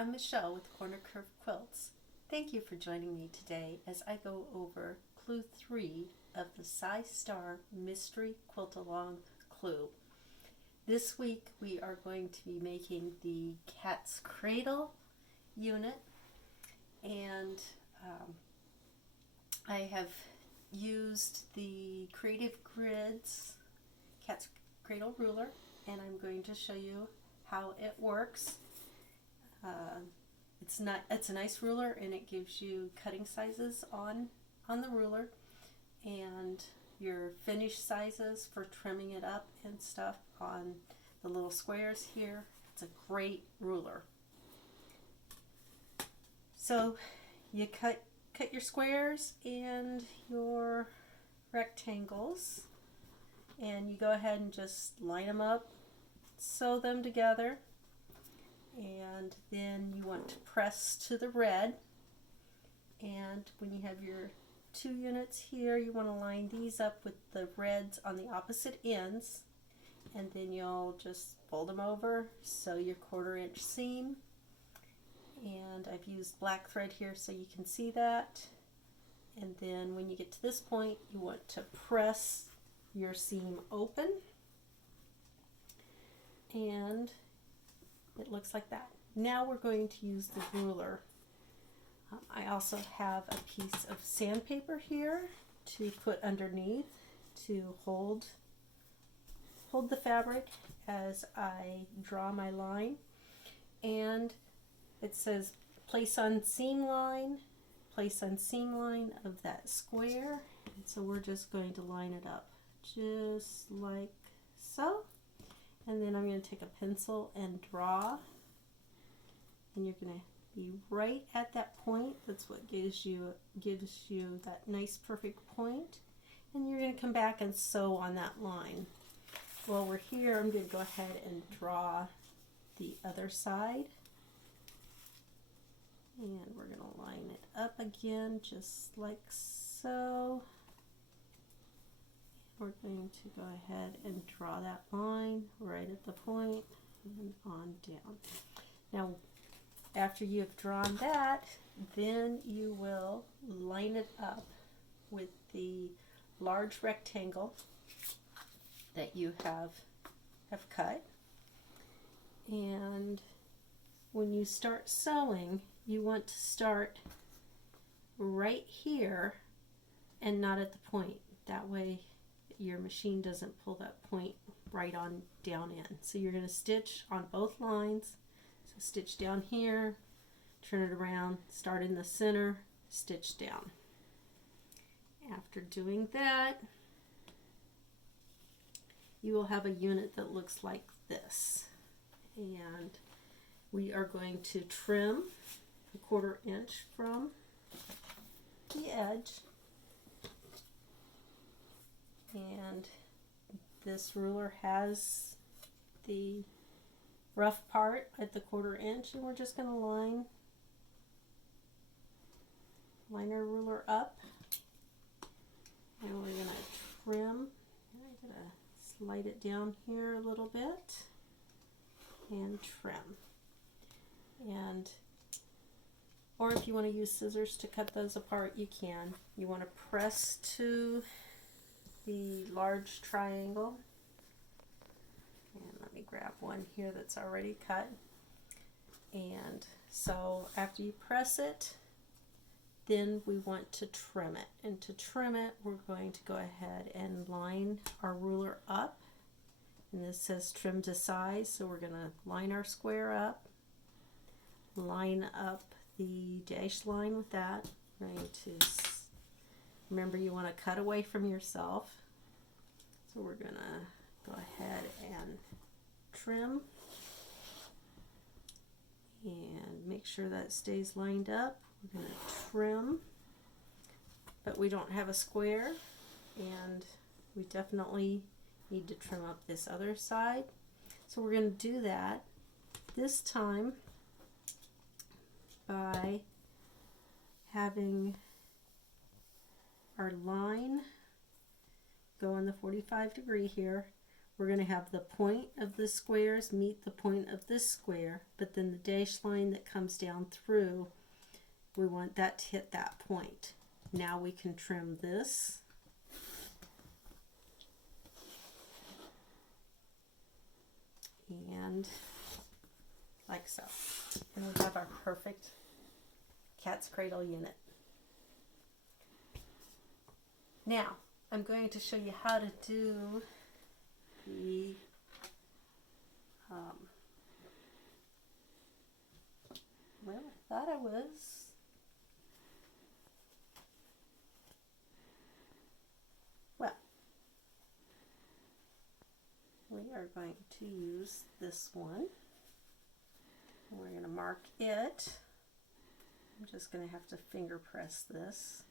I'm Michelle with Corner Curve Quilts. Thank you for joining me today as I go over Clue 3 of the Size Star Mystery Quilt-Along Clue. This week we are going to be making the Cat's Cradle unit, and I have used the Creative Grids Cat's Cradle ruler, and I'm going to show you how it works. It's a nice ruler, and it gives you cutting sizes on the ruler and your finish sizes for trimming it up and stuff on the little squares here. It's a great ruler. So you cut your squares and your rectangles, and you go ahead and just line them up, sew them together, and then you want to press to the red. And when you have your two units here, you want to line these up with the reds on the opposite ends, and then you'll just fold them over, sew your 1/4 inch seam. And I've used black thread here so you can see that. And then when you get to this point, you want to press your seam open, and it looks like that. Now we're going to use the ruler. I also have a piece of sandpaper here to put underneath to hold the fabric as I draw my line. And it says place on seam line of that square. And so we're just going to line it up just like so. And then I'm going to take a pencil and draw. And you're going to be right at that point. That's what gives you that nice perfect point. And you're going to come back and sew on that line. While we're here, I'm going to go ahead and draw the other side. And we're going to line it up again just like so. We're going to go ahead and draw that line right at the point and on down. Now, after you've drawn that, then you will line it up with the large rectangle that you have cut. And when you start sewing, you want to start right here and not at the point. That way your machine doesn't pull that point right on down in. So you're going to stitch on both lines. So stitch down here, turn it around, start in the center, stitch down. After doing that, you will have a unit that looks like this. And we are going to trim a 1/4 inch from the edge. And this ruler has the rough part at the 1/4 inch, and we're just going to line our ruler up, and we're going to trim. I'm going to slide it down here a little bit and trim. Or if you want to use scissors to cut those apart, you can. You want to press to the large triangle, and let me grab one here that's already cut. And so after you press it, then we want to trim it, and to trim it we're going to go ahead and line our ruler up, and this says trim to size, so we're going to line our square up, line up the dashed line with that. We're going to remember, you want to cut away from yourself. So we're going to go ahead and trim and make sure that stays lined up. We're going to trim, but we don't have a square, and we definitely need to trim up this other side. So we're going to do that this time by having our line go in the 45 degree here. we're going to have the point of the squares meet the point of this square, but then the dashed line that comes down through, we want that to hit that point. Now we can trim this. And like so. And we have our perfect cat's cradle unit. Now, I'm going to show you how to do the well, I thought I was. Well, we are going to use this one. We're going to mark it. I'm just going to have to finger press this.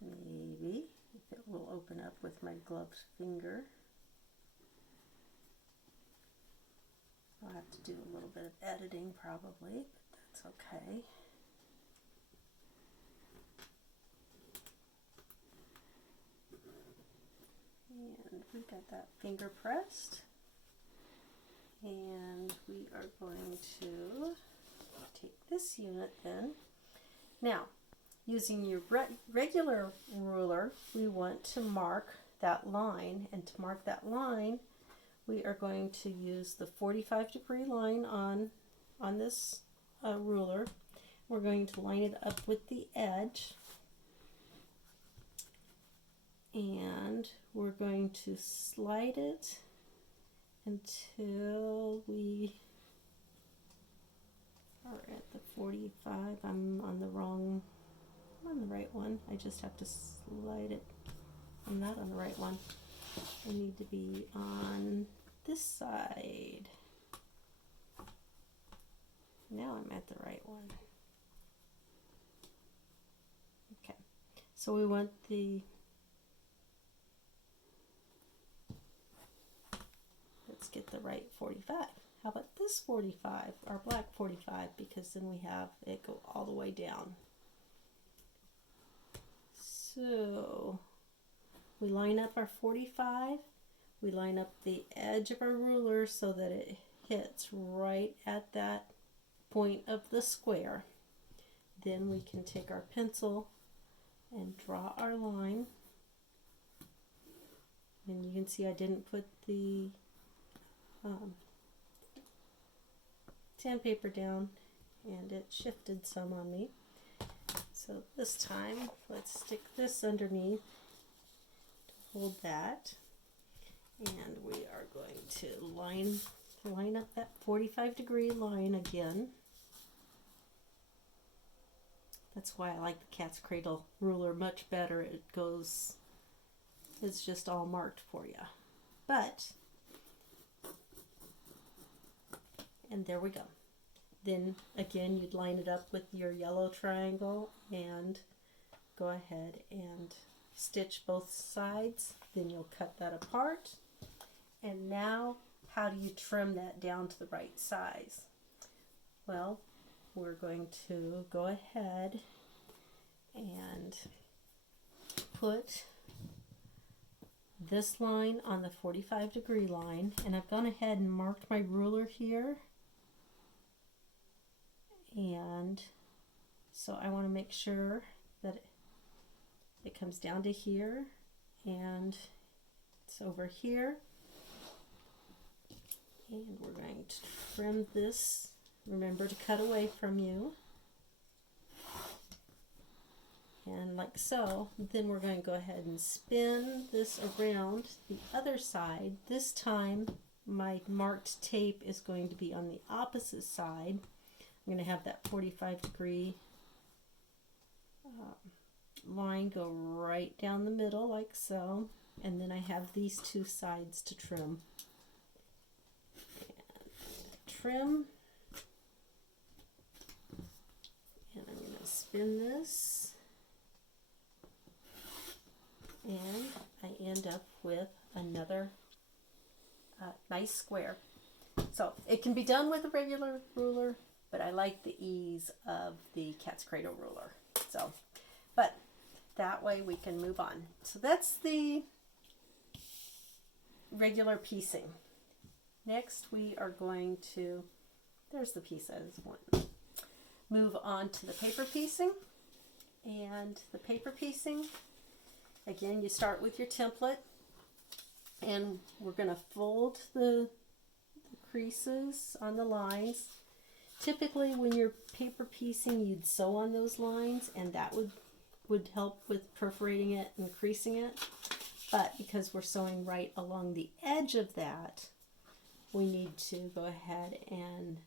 Maybe if it will open up with my gloved finger. I'll have to do a little bit of editing probably, but that's okay. And we got that finger pressed. And we are going to take this unit then. Now, using your regular ruler, we want to mark that line, and to mark that line, we are going to use the 45-degree line on this ruler. We're going to line it up with the edge, and we're going to slide it until we are at the 45. I'm on the right one. I just have to slide it. I'm not on the right one. I need to be on this side. Now I'm at the right one. Okay, so we want let's get the right 45. How about this 45, our black 45, because then we have it go all the way down. So we line up our 45, we line up the edge of our ruler so that it hits right at that point of the square. Then we can take our pencil and draw our line. And you can see I didn't put the sandpaper down, and it shifted some on me. So this time, let's stick this underneath to hold that. And we are going to line up that 45-degree line again. That's why I like the cat's cradle ruler much better. It's just all marked for you. But, and there we go. Then again, you'd line it up with your yellow triangle and go ahead and stitch both sides. Then you'll cut that apart. And now, how do you trim that down to the right size? Well, we're going to go ahead and put this line on the 45-degree line, and I've gone ahead and marked my ruler here. And so I want to make sure that it comes down to here, and it's over here. And we're going to trim this. Remember to cut away from you. And like so. Then we're going to go ahead and spin this around the other side. This time my marked tape is going to be on the opposite side. I'm going to have that 45-degree line go right down the middle like so. And then I have these two sides to trim. Trim, and I'm going to spin this, and I end up with another nice square. So it can be done with a regular ruler, but I like the ease of the cat's cradle ruler. So, but that way we can move on. So that's the regular piecing. Next we are going to, there's the piece I was wanting. Move on to the paper piecing. And the paper piecing, again, you start with your template, and we're going to fold the creases on the lines. Typically when you're paper piecing, you'd sew on those lines, and that would help with perforating it and creasing it. But because we're sewing right along the edge of that, we need to go ahead and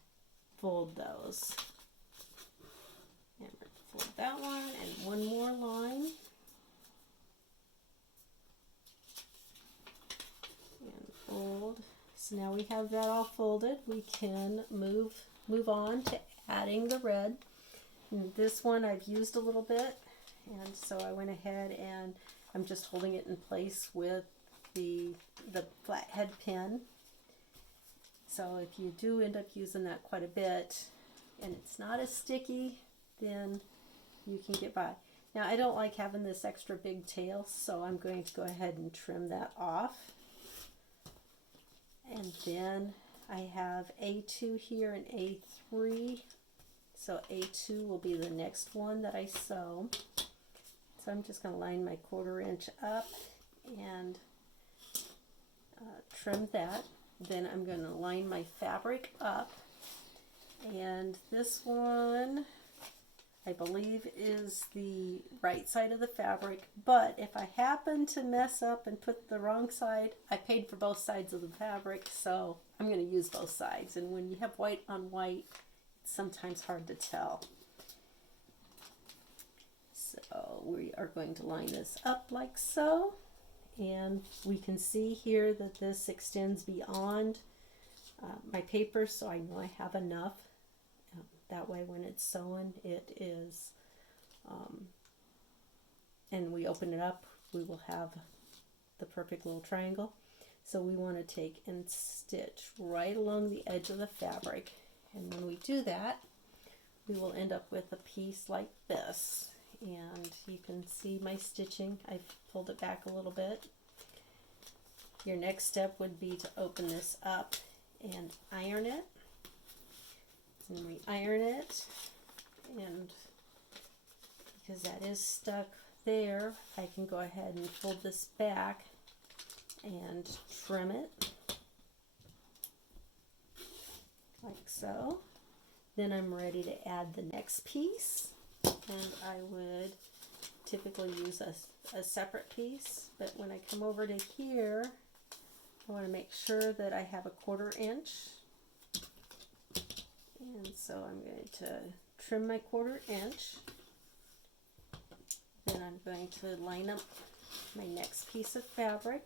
fold those. And we're fold that one and one more line. And fold. So now we have that all folded. We can move on to adding the red. And this one I've used a little bit, and so I went ahead and I'm just holding it in place with the flathead pin. So if you do end up using that quite a bit and it's not as sticky, then you can get by. Now I don't like having this extra big tail, so I'm going to go ahead and trim that off. And then I have A2 here and A3. So A2 will be the next one that I sew. So I'm just going to line my 1/4 inch up and trim that. Then I'm going to line my fabric up. And this one, I believe, is the right side of the fabric. But if I happen to mess up and put the wrong side, I paid for both sides of the fabric, so I'm going to use both sides. And when you have white on white, it's sometimes hard to tell. So we are going to line this up like so. And we can see here that this extends beyond my paper, so I know I have enough. That way when it's sewn, it is, and we open it up, we will have the perfect little triangle. So we want to take and stitch right along the edge of the fabric. And when we do that, we will end up with a piece like this. And you can see my stitching. I've pulled it back a little bit. Your next step would be to open this up and iron it. And we iron it, and because that is stuck there, I can go ahead and fold this back and trim it like so. Then I'm ready to add the next piece, and I would typically use a separate piece, but when I come over to here, I want to make sure that I have a 1/4 inch. And so I'm going to trim my 1/4 inch. Then I'm going to line up my next piece of fabric.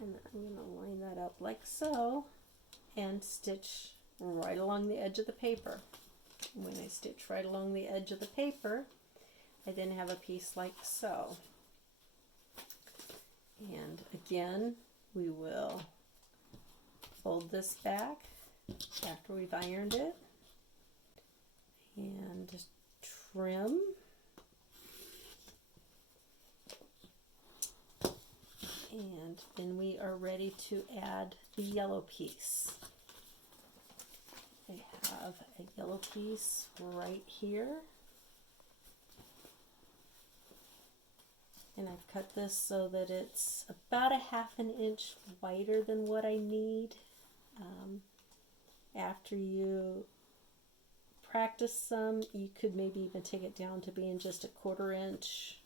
And I'm going to line that up like so and stitch right along the edge of the paper. And when I stitch right along the edge of the paper, I then have a piece like so. And again, we will fold this back after we've ironed it and trim, and then we are ready to add the yellow piece. I have a yellow piece right here, and I've cut this so that it's about a 1/2 inch wider than what I need. After you practice some, you could maybe even take it down to being just a 1/4 inch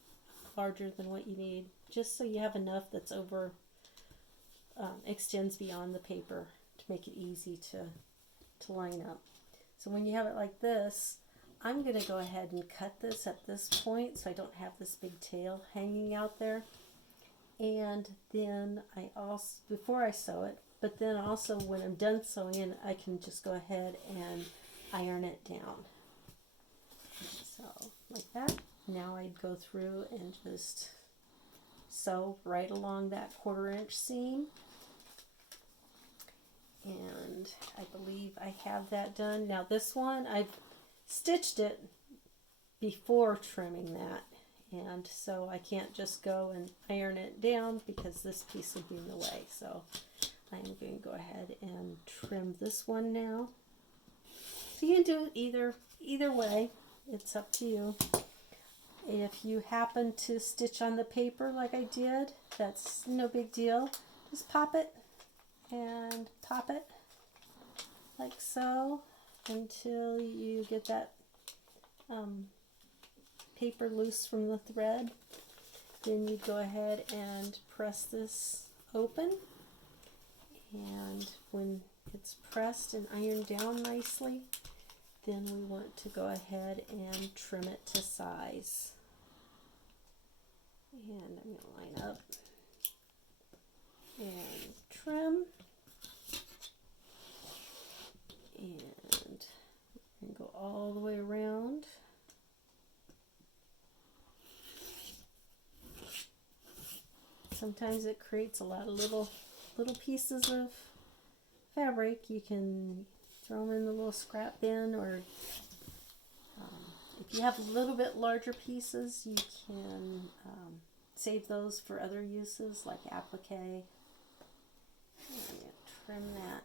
larger than what you need, just so you have enough that's over, extends beyond the paper to make it easy to line up. So when you have it like this, I'm going to go ahead and cut this at this point so I don't have this big tail hanging out there. And then I also, before I sew it, but then also when I'm done sewing in, I can just go ahead and iron it down. So like that. Now I'd go through and just sew right along that 1/4 inch seam. And I believe I have that done. Now this one, I've stitched it before trimming that. and so I can't just go and iron it down because this piece would be in the way. So I'm going to go ahead and trim this one now. So you can do it either way. It's up to you. If you happen to stitch on the paper like I did, that's no big deal. Just pop it and pop it like so until you get that paper loose from the thread. Then you go ahead and press this open, and when it's pressed and ironed down nicely, then we want to go ahead and trim it to size. And I'm going to line up and trim, and go all the way around. Sometimes it creates a lot of little pieces of fabric. You can throw them in the little scrap bin, or if you have a little bit larger pieces, you can save those for other uses like applique. And trim that.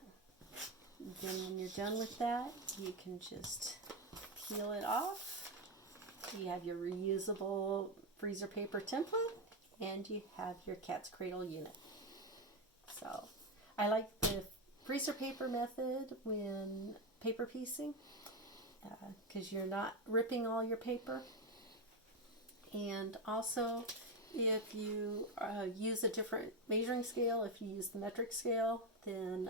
Then when you're done with that, you can just peel it off. You have your reusable freezer paper template, and you have your cat's cradle unit. So I like the freezer paper method when paper piecing, because you're not ripping all your paper. And also, if you use a different measuring scale, if you use the metric scale, then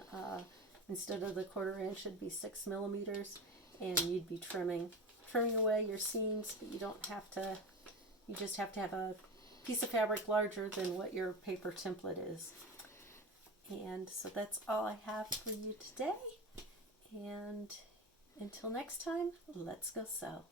instead of the 1/4 inch, it'd be 6 millimeters, and you'd be trimming away your seams, but you don't have to, you just have to have a piece of fabric larger than what your paper template is. And so that's all I have for you today. And until next time, let's go sew.